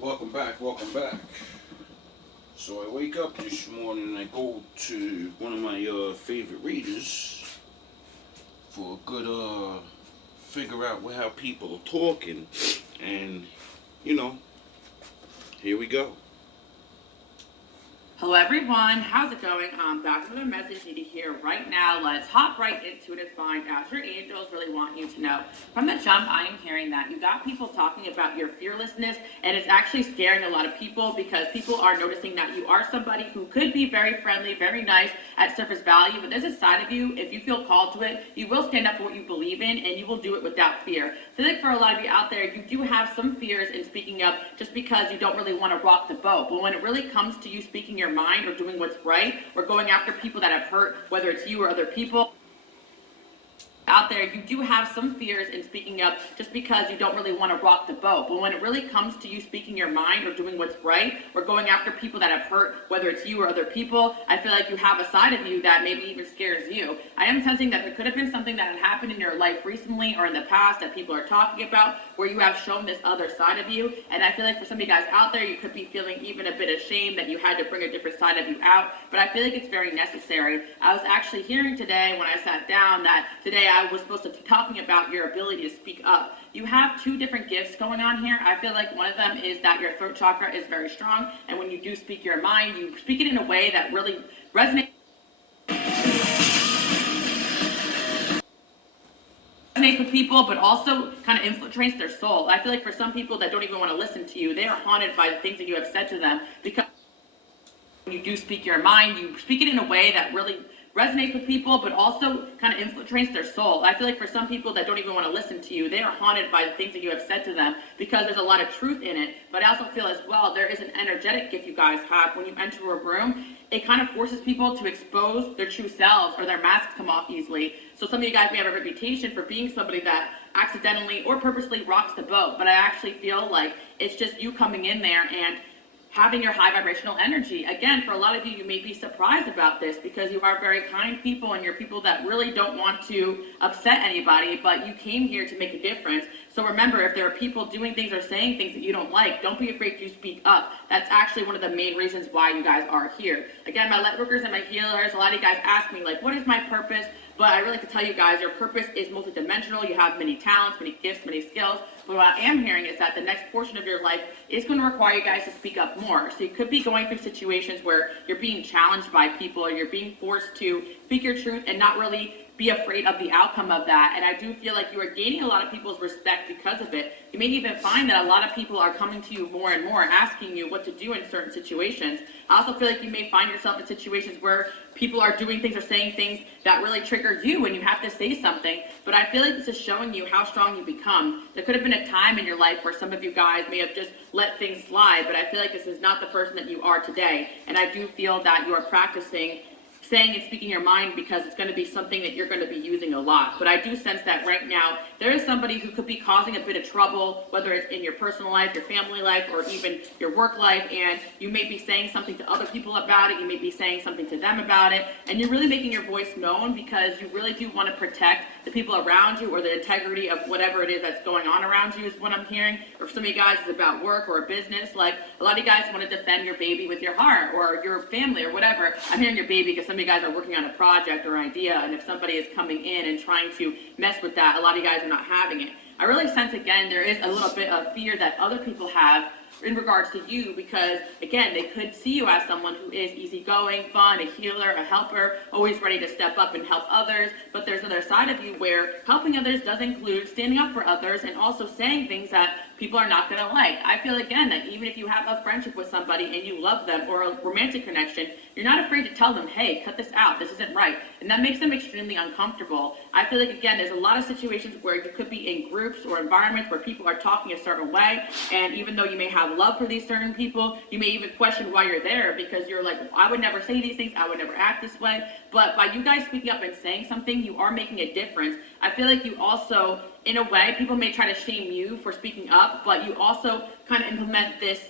Welcome back, welcome back. So I wake up this morning and I go to one of my favorite readers for a good figure out how people are talking, and you know, here we go. Hello everyone, how's it going? Back with another message you need to hear right now. Let's hop right into it and find out your angels really want you to know. From the jump, I am hearing that you got people talking about your fearlessness, and it's actually scaring a lot of people because people are noticing that you are somebody who could be very friendly, very nice at surface value, but there's a side of you, if you feel called to it, you will stand up for what you believe in and you will do it without fear. I feel like for a lot of you out there, you do have some fears in speaking up just because you don't really want to rock the boat. But when it really comes to you speaking your mind or doing what's right or going after people that have hurt, whether it's you or other people out there, you do have some fears in speaking up just because you don't really want to rock the boat. But when it really comes to you speaking your mind or doing what's right or going after people that have hurt, whether it's you or other people, I feel like you have a side of you that maybe even scares you. I am sensing that there could have been something that had happened in your life recently or in the past that people are talking about where you have shown this other side of you. And I feel like for some of you guys out there, you could be feeling even a bit ashamed that you had to bring a different side of you out. But I feel like it's very necessary. I was actually hearing today when I sat down that today I was supposed to be talking about your ability to speak up. You have two different gifts going on here. I feel like one of them is that your throat chakra is very strong, and when you do speak your mind, you speak it in a way that really resonates with people, but also kind of infiltrates their soul. I feel like for some people that don't even want to listen to you, they are haunted by the things that you have said to them because when you do speak your mind, you speak it in a way that really resonates with people, but also kind of infiltrates their soul. I feel like for some people that don't even want to listen to you, they are haunted by the things that you have said to them because there's a lot of truth in it. But I also feel as well, there is an energetic gift you guys have. When you enter a room, it kind of forces people to expose their true selves or their masks come off easily. So some of you guys may have a reputation for being somebody that accidentally or purposely rocks the boat, but I actually feel like it's just you coming in there and having your high vibrational energy. Again, for a lot of you, you may be surprised about this because you are very kind people and you're people that really don't want to upset anybody, but you came here to make a difference. So remember, if there are people doing things or saying things that you don't like, don't be afraid to speak up. That's actually one of the main reasons why you guys are here. Again, my light workers and my healers, a lot of you guys ask me, like, what is my purpose? But I really like to tell you guys, your purpose is multidimensional. You have many talents, many gifts, many skills. But what I am hearing is that the next portion of your life is going to require you guys to speak up more. So you could be going through situations where you're being challenged by people or you're being forced to speak your truth and not really be afraid of the outcome of that. And I do feel like you are gaining a lot of people's respect because of it. You may even find that a lot of people are coming to you more and more, asking you what to do in certain situations. I also feel like you may find yourself in situations where people are doing things or saying things that really trigger you and you have to say something. But I feel like this is showing you how strong you become. There could have been a time in your life where some of you guys may have just let things slide, but I feel like this is not the person that you are today. And I do feel that you are practicing saying and speaking your mind because it's going to be something that you're going to be using a lot. But I do sense that right now there is somebody who could be causing a bit of trouble, whether it's in your personal life, your family life, or even your work life, and you may be saying something to other people about it, you may be saying something to them about it, and you're really making your voice known because you really do want to protect the people around you or the integrity of whatever it is that's going on around you is what I'm hearing. Or for some of you guys, it's about work or a business. Like a lot of you guys want to defend your baby with your heart or your family or whatever. I'm hearing your baby because some of you guys are working on a project or idea, and if somebody is coming in and trying to mess with that, a lot of you guys are not having it. I really sense again there is a little bit of fear that other people have in regards to you because, again, they could see you as someone who is easygoing, fun, a healer, a helper, always ready to step up and help others. But there's another side of you where helping others does include standing up for others and also saying things that people are not going to like. I feel, again, that even if you have a friendship with somebody and you love them or a romantic connection, you're not afraid to tell them, hey, cut this out, this isn't right. And that makes them extremely uncomfortable. I feel like, again, there's a lot of situations where you could be in groups or environments where people are talking a certain way, and even though you may have love for these certain people, you may even question why you're there because you're like, well, I would never say these things, I would never act this way. But by you guys speaking up and saying something, you are making a difference. I feel like you also, in a way, people may try to shame you for speaking up, but you also kind of implement this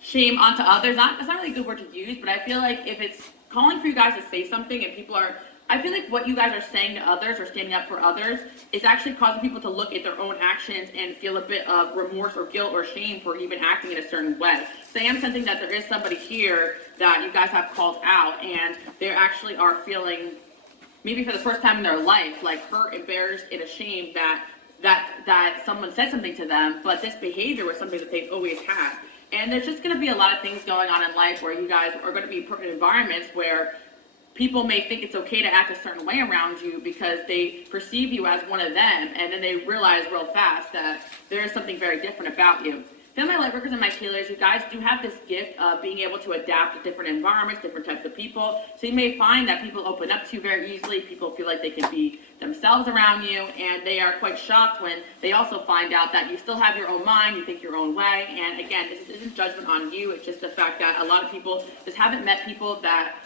shame onto others. It's not really a good word to use, but I feel like if it's calling for you guys to say something and people are I feel like what you guys are saying to others or standing up for others is actually causing people to look at their own actions and feel a bit of remorse or guilt or shame for even acting in a certain way. So I am sensing that there is somebody here that you guys have called out, and they actually are feeling, maybe for the first time in their life, like hurt, embarrassed, and ashamed that someone said something to them, but this behavior was something that they've always had. And there's just going to be a lot of things going on in life where you guys are going to be put in environments where people may think it's okay to act a certain way around you because they perceive you as one of them, and then they realize real fast that there is something very different about you. Then my light workers and my healers, you guys do have this gift of being able to adapt to different environments, different types of people. So you may find that people open up to you very easily. People feel like they can be themselves around you, and they are quite shocked when they also find out that you still have your own mind, you think your own way. And again, this isn't judgment on you. It's just the fact that a lot of people just haven't met people that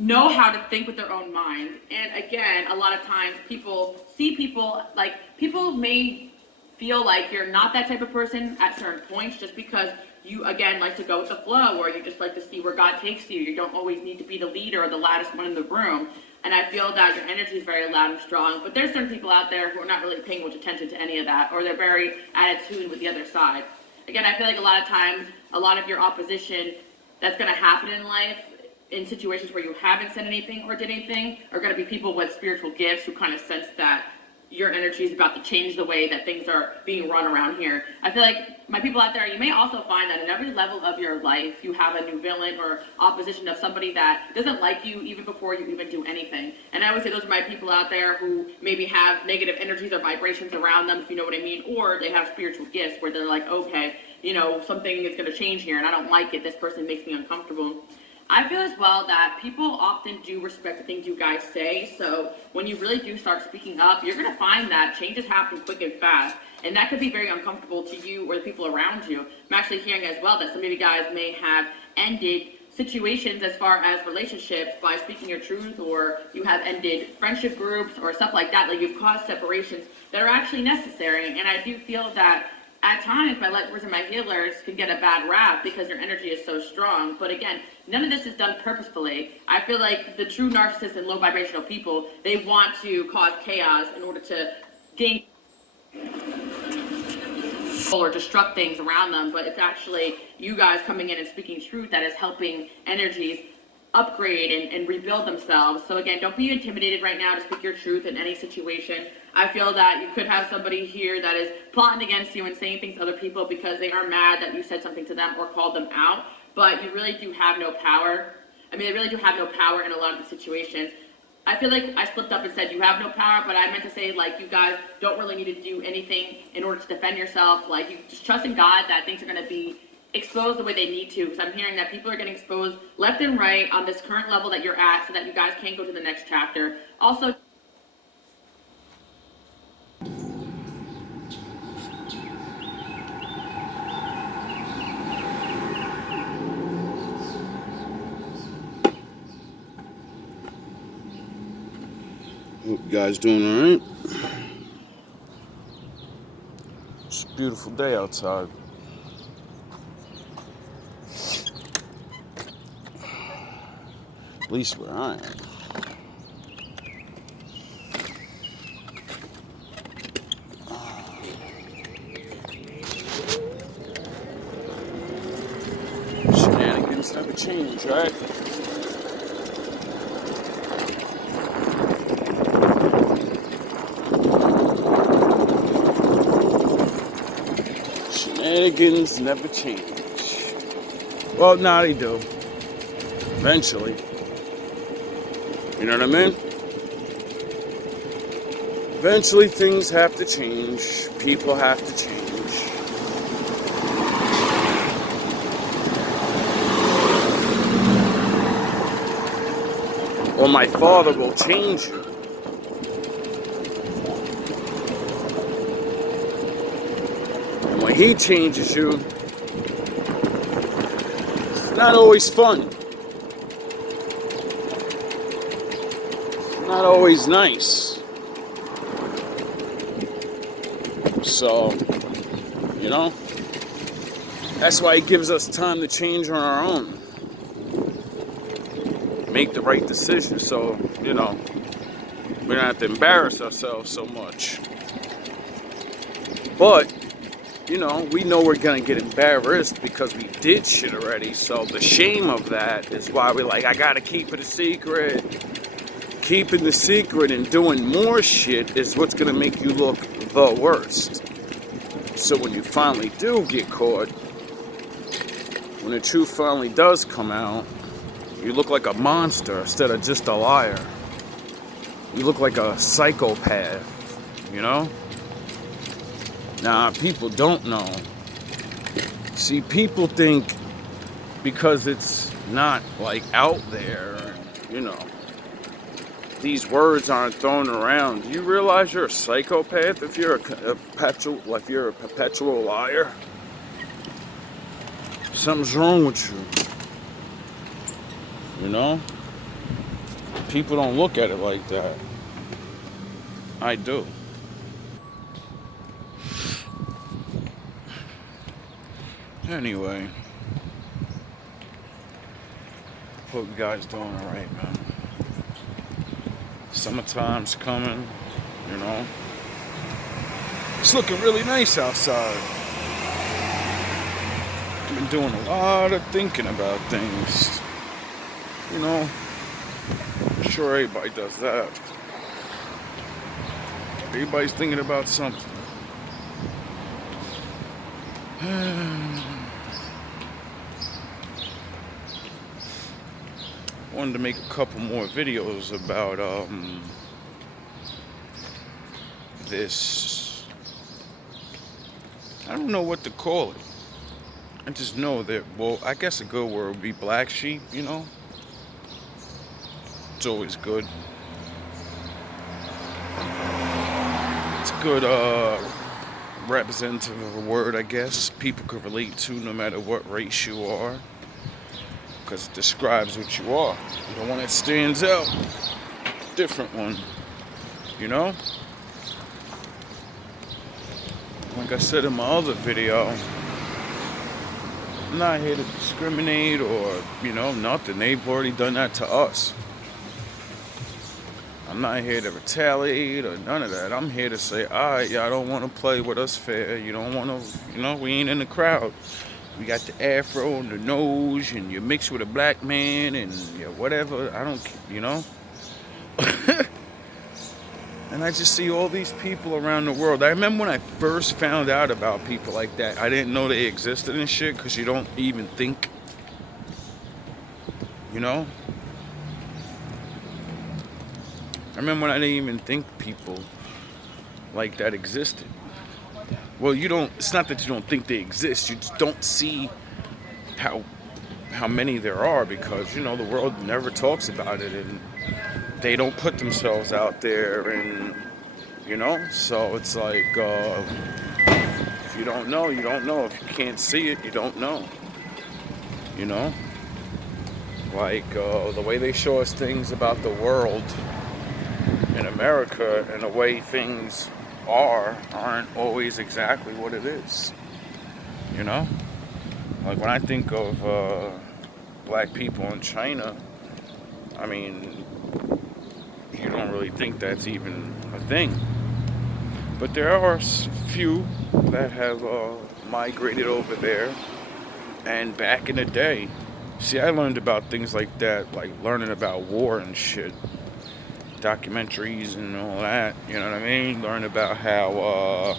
know how to think with their own mind. And again, a lot of times people see people, like, people may feel like you're not that type of person at certain points just because you, again, like to go with the flow, or you just like to see where God takes you. You don't always need to be the leader or the loudest one in the room. And I feel that your energy is very loud and strong, but there's certain people out there who are not really paying much attention to any of that, or they're very out of tune with the other side. Again, I feel like a lot of times, a lot of your opposition that's going to happen in life, in situations where you haven't said anything or did anything, are going to be people with spiritual gifts who kind of sense that your energy is about to change the way that things are being run around here. I feel like my people out there, you may also find that in every level of your life, you have a new villain or opposition of somebody that doesn't like you even before you even do anything. And I would say those are my people out there who maybe have negative energies or vibrations around them, if you know what I mean, or they have spiritual gifts where they're like, okay, you know, something is going to change here and I don't like it. This person makes me uncomfortable. I feel as well that people often do respect the things you guys say, so when you really do start speaking up, you're going to find that changes happen quick and fast, and that could be very uncomfortable to you or the people around you. I'm actually hearing as well that some of you guys may have ended situations as far as relationships by speaking your truth, or you have ended friendship groups or stuff like that, like you've caused separations that are actually necessary. And I do feel that at times my light workers and my healers can get a bad rap because their energy is so strong. But again, none of this is done purposefully. I feel like the true narcissists and low vibrational people, they want to cause chaos in order to gain or destruct things around them, but it's actually you guys coming in and speaking truth that is helping energies upgrade and rebuild themselves. So again, don't be intimidated right now to speak your truth in any situation. I feel that you could have somebody here that is plotting against you and saying things to other people because they are mad that you said something to them or called them out, but you really do have no power. I mean, they really do have no power in a lot of the situations. I feel like I slipped up and said you have no power, but I meant to say, like, you guys don't really need to do anything in order to defend yourself. Like, you just trust in God that things are going to be exposed the way they need to, because I'm hearing that people are getting exposed left and right on this current level that you're at so that you guys can go to the next chapter. Also, hope you guys doing all right. It's a beautiful day outside. At least where I am. Shenanigans never change, right? Shenanigans never change. Well, now they do. Eventually. You know what I mean? Eventually things have to change. People have to change. Or my father will change you. And when he changes you, it's not always fun. Not always nice. So, you know, that's why he gives us time to change on our own. Make the right decision. So you know, we don't have to embarrass ourselves so much. But, you know, we know we're gonna get embarrassed because we did shit already. So the shame of that is why we're like, I gotta keep it a secret. Keeping the secret and doing more shit is what's gonna make you look the worst. So when you finally do get caught, when the truth finally does come out, you look like a monster instead of just a liar. You look like a psychopath, you know? Nah, people don't know. See, people think because it's not like out there, you know, these words aren't thrown around. Do you realize you're a psychopath if you're a perpetual liar? Something's wrong with you. You know? People don't look at it like that. I do. Anyway. Hope you guys doing alright, man. Summertime's coming, you know. It's looking really nice outside. I've been doing a lot of thinking about things. You know, I'm sure everybody does that. Everybody's thinking about something. Wanted to make a couple more videos about this. I don't know what to call it. I just know that, well, I guess a good word would be black sheep, you know? It's always good. It's a good representative of a word, I guess, people could relate to no matter what race you are. Because it describes what you are. The one that stands out, different one, you know? Like I said in my other video, I'm not here to discriminate or, you know, nothing. They've already done that to us. I'm not here to retaliate or none of that. I'm here to say, alright, y'all don't want to play with us fair. You don't want to, you know, we ain't in the crowd. We got the afro and the nose, and you mix with a black man, and whatever. I don't, you know. And I just see all these people around the world. I remember when I first found out about people like that. I didn't know they existed and shit, because you don't even think, you know. I remember when I didn't even think people like that existed. Well, you don't, it's not that you don't think they exist, you just don't see how many there are, because, you know, the world never talks about it, and they don't put themselves out there, and, you know, so it's like, if you don't know, you don't know. If you can't see it, you don't know, you know? Like, the way they show us things about the world in America, and the way things aren't always exactly what it is, you know? Like when I think of black people in China, I mean, you don't really think that's even a thing, but there are few that have migrated over there. And back in the day, see, I learned about things like that, like learning about war and shit, documentaries and all that, you know what I mean? Learn about how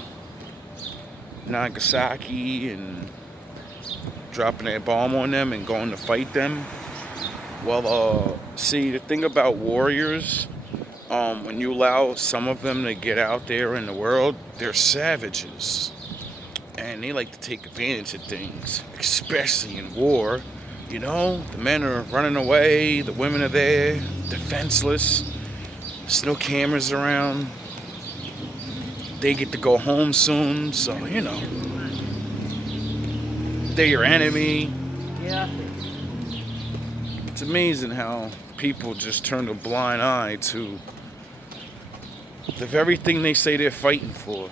Nagasaki and dropping that bomb on them and going to fight them. Well, see, the thing about warriors, when you allow some of them to get out there in the world, they're savages. And they like to take advantage of things, especially in war. You know, the men are running away, the women are there, defenseless. There's no cameras around. They get to go home soon, so, you know. They're your enemy. Yeah. It's amazing how people just turn a blind eye to the very thing they say they're fighting for.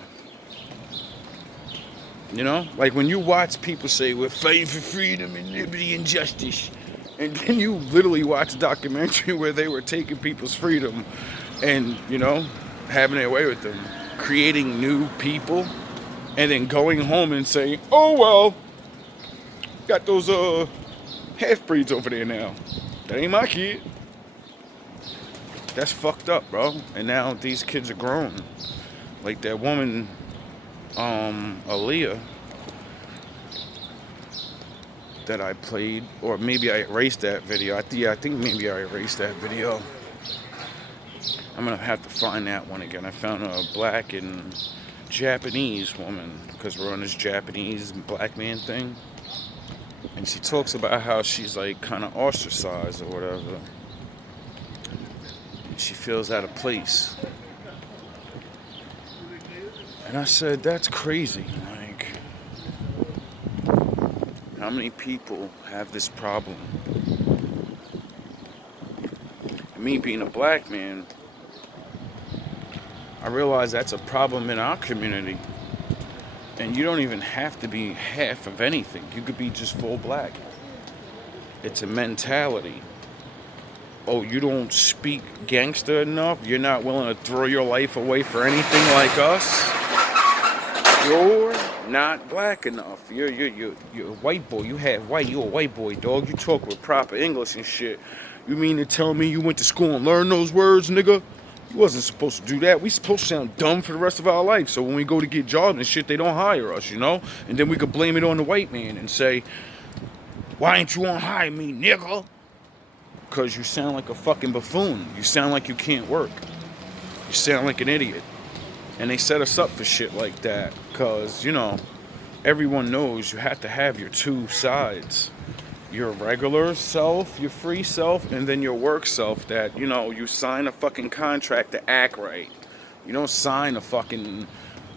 You know? Like when you watch people say, we're fighting for freedom and liberty and justice. And then you literally watch a documentary where they were taking people's freedom and, having their way with them, creating new people, and then going home and saying, oh, well, got those half-breeds over there now. That ain't my kid. That's fucked up, bro. And now these kids are grown. Like that woman, Aaliyah, that I played, or maybe I erased that video. I think maybe I erased that video. I'm gonna have to find that one again. I found a black and Japanese woman, because we're on this Japanese black man thing. And she talks about how she's like kind of ostracized or whatever. She feels out of place. And I said, that's crazy. Like, how many people have this problem? And me being a black man, I realize that's a problem in our community. And you don't even have to be half of anything. You could be just full black. It's a mentality. Oh, you don't speak gangster enough? You're not willing to throw your life away for anything like us? You're not black enough. You're a white boy. You're a white boy, dog. You talk with proper English and shit. You mean to tell me you went to school and learned those words, nigga? You wasn't supposed to do that. We supposed to sound dumb for the rest of our life. So when we go to get jobs and shit, they don't hire us, And then we could blame it on the white man and say, why ain't you gonna hire me, nigga? Because you sound like a fucking buffoon. You sound like you can't work. You sound like an idiot. And they set us up for shit like that. Because, everyone knows you have to have your two sides. Your regular self, your free self, and then your work self that, you sign a fucking contract to act right. You don't sign a fucking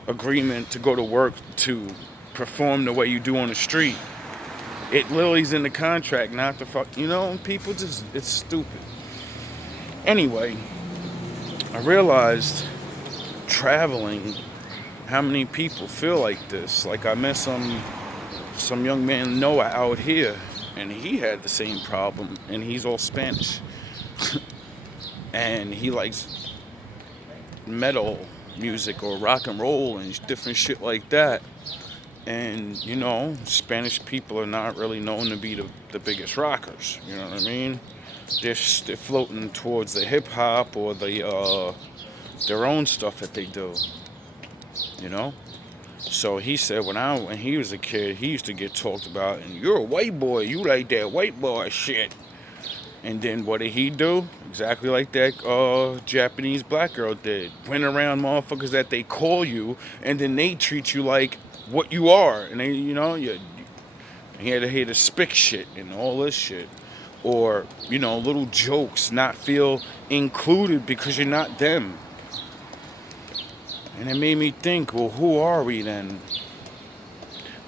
agreement to go to work to perform the way you do on the street. It literally's in the contract, not the fuck, people just, it's stupid. Anyway, I realized traveling, how many people feel like this. Like I met some young man, Noah, out here, and he had the same problem, and he's all Spanish. And he likes metal music or rock and roll and different shit like that. And, Spanish people are not really known to be the biggest rockers. You know what I mean? They're floating towards the hip hop or the their own stuff that they do. So he said when he was a kid, he used to get talked about, and you're a white boy, you like that white boy shit. And then what did he do? Exactly like that Japanese black girl did. Went around motherfuckers that they call you, and then they treat you like what you are. And they, he had to hear the spick shit and all this shit. Or, little jokes, not feel included because you're not them. And it made me think, well, who are we then?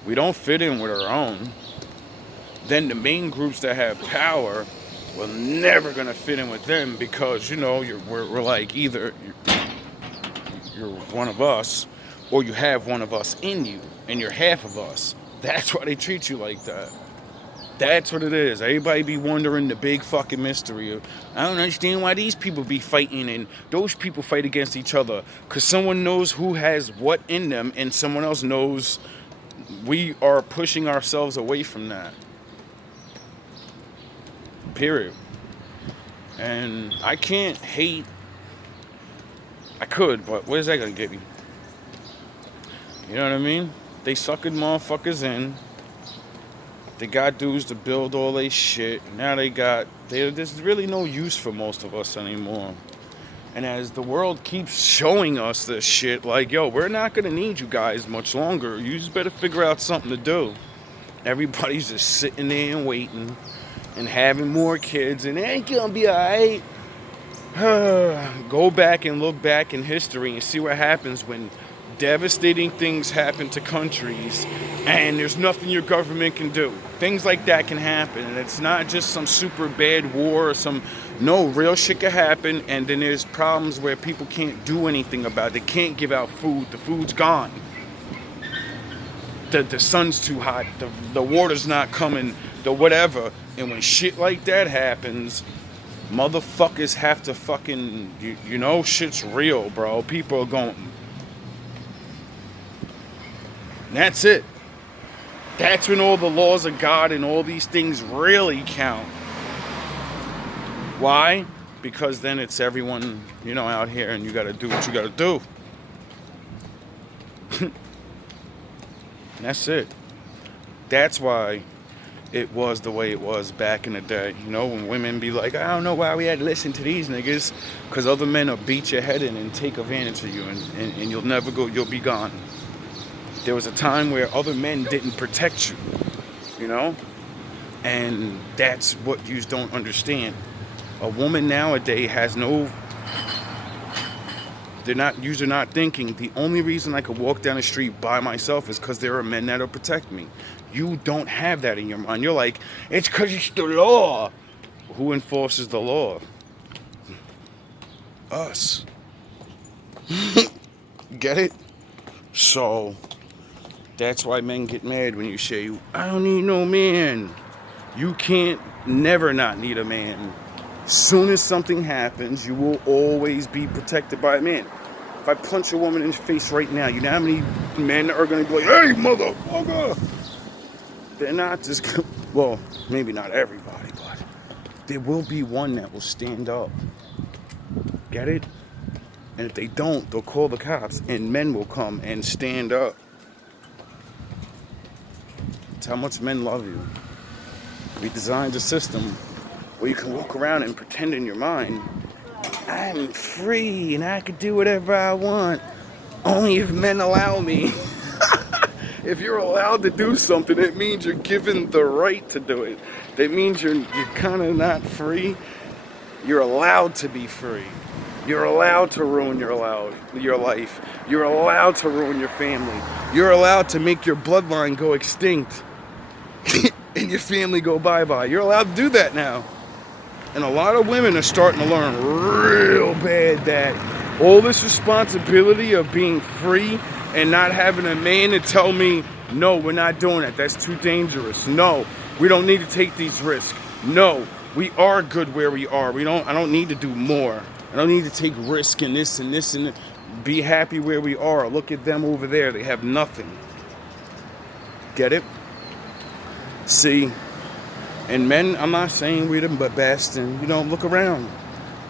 We don't fit in with our own. Then the main groups that have power, we're never going to fit in with them because, we're like either you're one of us or you have one of us in you and you're half of us. That's why they treat you like that. That's what it is. Everybody be wondering the big fucking mystery of, I don't understand why these people be fighting and those people fight against each other. Because someone knows who has what in them and someone else knows we are pushing ourselves away from that. Period. And I can't hate. I could, but what is that going to get me? You know what I mean? They sucking motherfuckers in. They got dudes to build all they shit. Now there's really no use for most of us anymore. And as the world keeps showing us this shit, like, yo, we're not going to need you guys much longer. You just better figure out something to do. Everybody's just sitting there and waiting and having more kids, and it ain't going to be all right. Go back and look back in history and see what happens when devastating things happen to countries and there's nothing your government can do. Things like that can happen, and it's not just some super bad war or no, real shit can happen, and then there's problems where people can't do anything about it. They can't give out food. The food's gone. The sun's too hot. The water's not coming. the whatever. And when shit like that happens, motherfuckers have to fucking, you know, shit's real, bro. People are going. And that's it. That's when all the laws of God and all these things really count. Why? Because then it's everyone, you know, out here, and you gotta do what you gotta do. And that's it. That's why it was the way it was back in the day. You know, when women be like, I don't know why we had to listen to these niggas, because other men will beat your head in and take advantage of you, and you'll never go, you'll be gone. There was a time where other men didn't protect you, you know? And that's what you don't understand. A woman nowadays has no, you're not thinking, the only reason I could walk down the street by myself is because there are men that'll protect me. You don't have that in your mind. You're like, it's because it's the law. Who enforces the law? Us. Get it? So, that's why men get mad when you say, I don't need no man. You can't never not need a man. Soon as something happens, you will always be protected by a man. If I punch a woman in the face right now, you know how many men are going to be like, hey, motherfucker? They're not just, well, maybe not everybody, but there will be one that will stand up. Get it? And if they don't, they'll call the cops, and men will come and stand up. That's how much men love you. We designed a system where you can walk around and pretend in your mind, I'm free and I can do whatever I want. Only if men allow me. If you're allowed to do something, it means you're given the right to do it. That means you're kind of not free. You're allowed to be free. You're allowed to ruin your life. You're allowed to ruin your family. You're allowed to make your bloodline go extinct and your family go bye-bye. You're allowed to do that now. And a lot of women are starting to learn real bad that all this responsibility of being free and not having a man to tell me, no, we're not doing that. That's too dangerous. No, we don't need to take these risks. No, we are good where we are. I don't need to do more. I don't need to take risk in this and this and be happy where we are. Look at them over there. They have nothing. Get it? See, and men, I'm not saying we're the best, and you don't look around.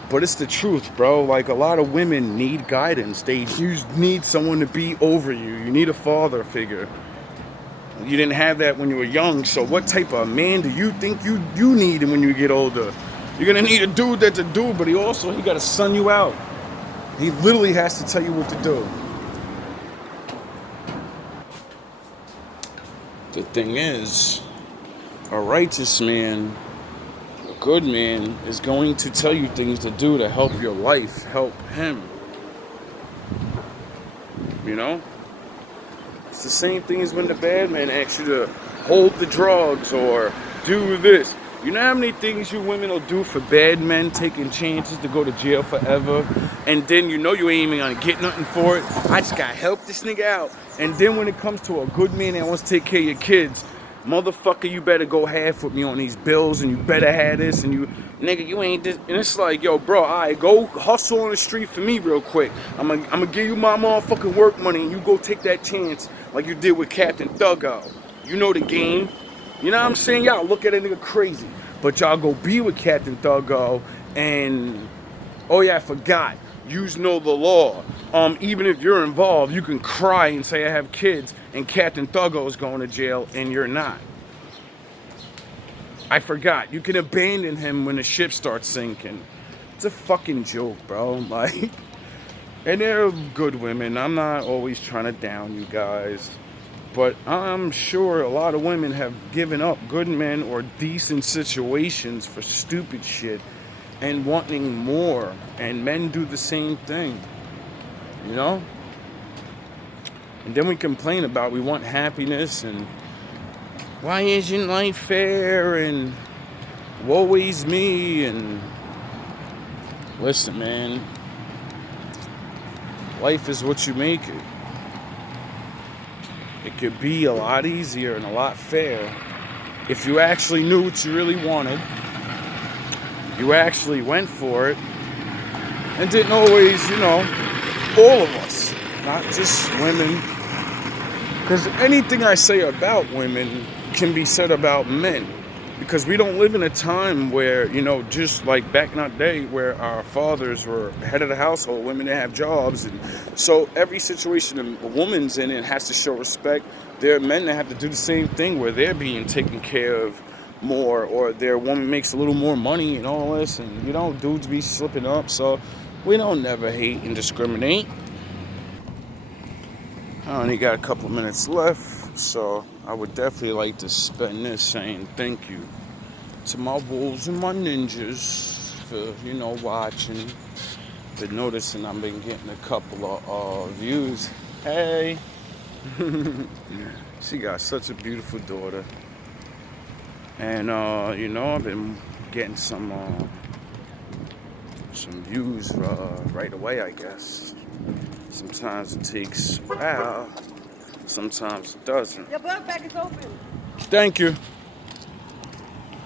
But it's the truth, bro. Like, a lot of women need guidance. You need someone to be over you. You need a father figure. You didn't have that when you were young, so what type of man do you think you need when you get older? You're gonna need a dude that's a dude, but he gotta sun you out. He literally has to tell you what to do. The thing is, a righteous man, a good man, is going to tell you things to do to help your life, help him. You know? It's the same thing as when the bad man asks you to hold the drugs or do this. You know how many things you women will do for bad men, taking chances to go to jail forever, and then you know you ain't even gonna get nothing for it? I just gotta help this nigga out. And then when it comes to a good man that wants to take care of your kids, motherfucker, you better go half with me on these bills, and you better have this, and you, nigga, you ain't this. And it's like, yo, bro, alright, go hustle on the street for me real quick. I'm gonna give you my motherfucking work money, and you go take that chance like you did with Captain Thuggo. You know the game. You know what I'm saying? Y'all look at a nigga crazy. But y'all go be with Captain Thuggo, and, oh yeah, I forgot. Yous know the law. Even if you're involved, you can cry and say I have kids, and Captain Thuggo is going to jail, and you're not. I forgot. You can abandon him when the ship starts sinking. It's a fucking joke, bro. Like, and they're good women. I'm not always trying to down you guys. But I'm sure a lot of women have given up good men or decent situations for stupid shit and wanting more. And men do the same thing. You know? And then we complain about we want happiness and why isn't life fair and woe is me and listen, man. Life is what you make it. It could be a lot easier and a lot fair if you actually knew what you really wanted, you actually went for it, and didn't always, all of us, not just women, because anything I say about women can be said about men, because we don't live in a time where, just like back in that day where our fathers were head of the household, women didn't have jobs, and so every situation a woman's in, it has to show respect. There are men that have to do the same thing where they're being taken care of more, or their woman makes a little more money and all this, and dudes be slipping up. So we don't never hate and discriminate. I only got a couple minutes left, so I would definitely like to spend this saying thank you to my wolves and my ninjas for, watching. Been noticing I've been getting a couple of views. Hey! She got such a beautiful daughter. And, I've been getting some views right away, I guess. Sometimes it takes a while. Sometimes it doesn't. Your blood bag is open. Thank you.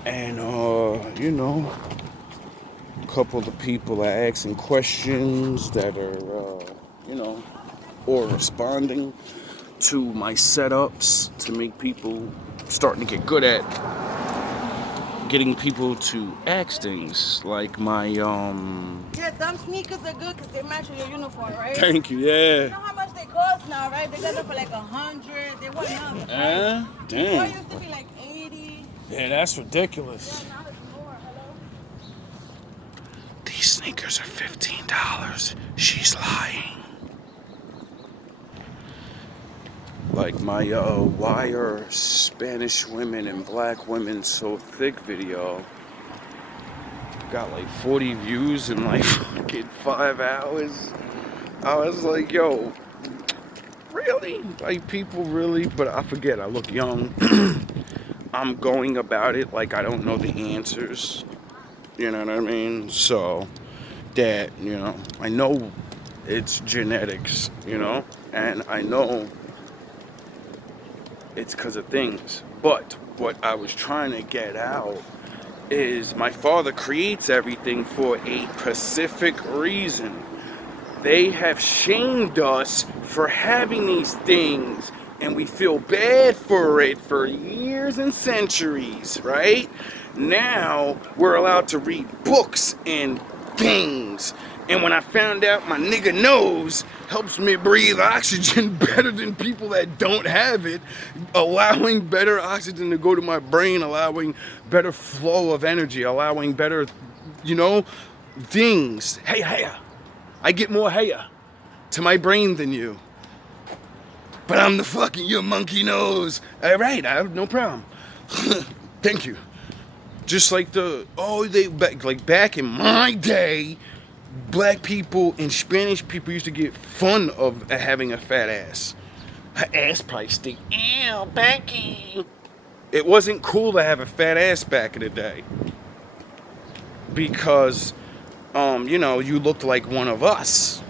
And, a couple of the people are asking questions that are, or responding to my setups to make people starting to get good at getting people to ask things like my Yeah, them sneakers are good because they match with your uniform, right? Thank you. Yeah. You know how much they cost now, right? They got them for like 100. They want nothing. Right? Before it Damn. used to be like 80. Yeah, that's ridiculous. Yeah, now it's more. Hello? These sneakers are $15. She's lying. Like my why are Spanish women and black women so thick video got like 40 views in like fucking 5 hours. I was like, yo, really? Like, people really? But I forget, I look young. I'm going about it like I don't know the answers. You know what I mean? So that, I know it's genetics, and I know it's because of things. But what I was trying to get out is my father creates everything for a specific reason. They have shamed us for having these things, and we feel bad for it for years and centuries, right? Now we're allowed to read books and things. And when I found out my nigga nose helps me breathe oxygen better than people that don't have it, allowing better oxygen to go to my brain, allowing better flow of energy, allowing better, things. Hey, I get more heya to my brain than you. But I'm the fucking your monkey nose. All right, I have no problem. Thank you. Just like back in my day, black people and Spanish people used to get fun of having a fat ass. Her ass probably stink. Ew, Becky. It wasn't cool to have a fat ass back in the day. Because, you looked like one of us.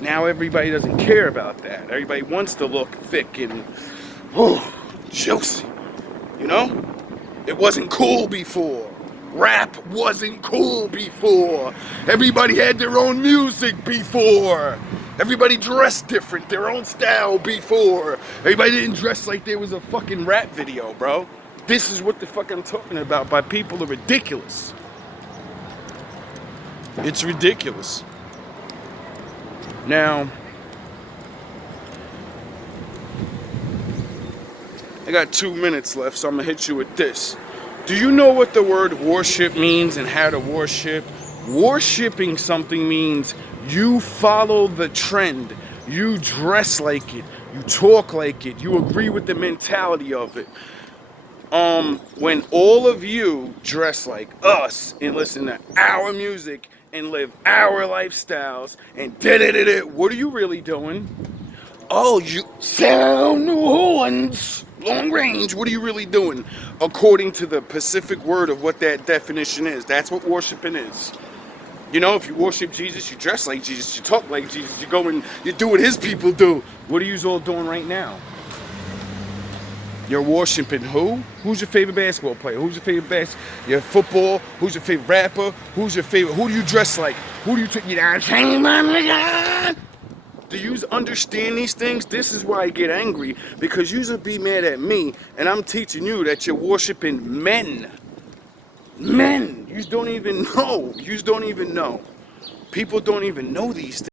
Now everybody doesn't care about that. Everybody wants to look thick and, juicy. It wasn't cool before. Rap wasn't cool before. Everybody had their own music before. Everybody dressed different, their own style before. Everybody didn't dress like there was a fucking rap video, bro. This is what the fuck I'm talking about. By people are ridiculous. It's ridiculous. Now, I got 2 minutes left, so I'm gonna hit you with this. Do you know what the word worship means and how to worship? Worshipping something means you follow the trend. You dress like it. You talk like it. You agree with the mentality of it. When all of you dress like us and listen to our music and live our lifestyles and what are you really doing? Oh, you sound the horns. Long range, what are you really doing? According to the Pacific word of what that definition is. That's what worshiping is. If you worship Jesus, you dress like Jesus, you talk like Jesus, you go and you do what his people do. What are you all doing right now? You're worshiping who? Who's your favorite basketball player? Who's your favorite your football? Who's your favorite rapper? Who's your favorite? Who do you dress like? Who do you take? You know what I'm saying, my nigga? Do you understand these things? This is why I get angry, because you'll be mad at me, and I'm teaching you that you're worshiping men. Men. You don't even know. You don't even know. People don't even know these things.